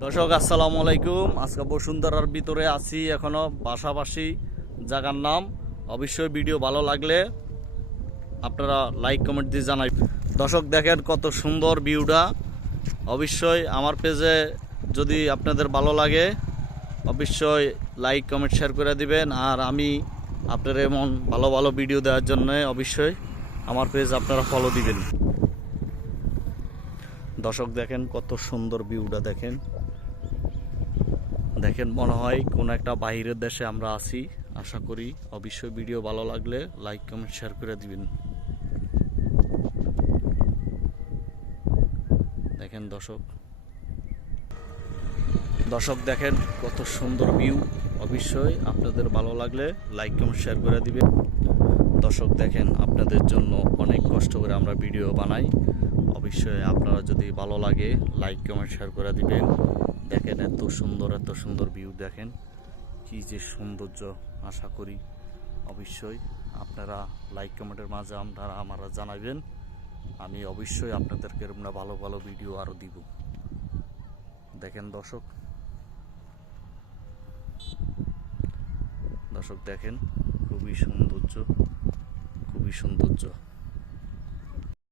দর্শক আসসালামু আলাইকুম। আজকে বসুন্ধরার ভিতরে আছি, এখনো পাশাপাশি জায়গার নাম। অবশ্যই ভিডিও ভালো লাগলে আপনারা লাইক কমেন্ট দিয়ে জানাই। দর্শক দেখেন কত সুন্দর ভিউটা। অবশ্যই আমার পেজে যদি আপনাদের ভালো লাগে অবশ্যই লাইক কমেন্ট শেয়ার করে দিবেন। আর আমি আপনার এমন ভালো ভালো ভিডিও দেওয়ার জন্য অবশ্যই আমার পেজ আপনারা ফলো দিবেন। দর্শক দেখেন কত সুন্দর ভিউটা দেখেন। দেখেন মনে হয় কোনো একটা বাইরের দেশে আমরা আছি। আশা করি অবশ্যই ভিডিও ভালো লাগলে লাইক কমেন্ট শেয়ার করে দিবেন। দেখেন দর্শক দেখেন কত সুন্দর ভিউ। অবশ্যই আপনাদের ভালো লাগলে লাইক কমেন্ট শেয়ার করে দিবেন। দর্শক দেখেন আপনাদের জন্য অনেক কষ্ট করে আমরা ভিডিও বানাই। অবশ্যই আপনারা যদি ভালো লাগে লাইক কমেন্ট শেয়ার করে দিবেন। দেখেন এত সুন্দর ভিউ দেখেন, কি যে সৌন্দর্য। আশা করি অবশ্যই আপনারা লাইক কমেন্টের মাঝে আমরা জানাবেন। আমি অবশ্যই আপনাদেরকে ভালো ভালো ভিডিও আরও দিব। দেখেন দর্শক দেখেন খুবই সৌন্দর্য।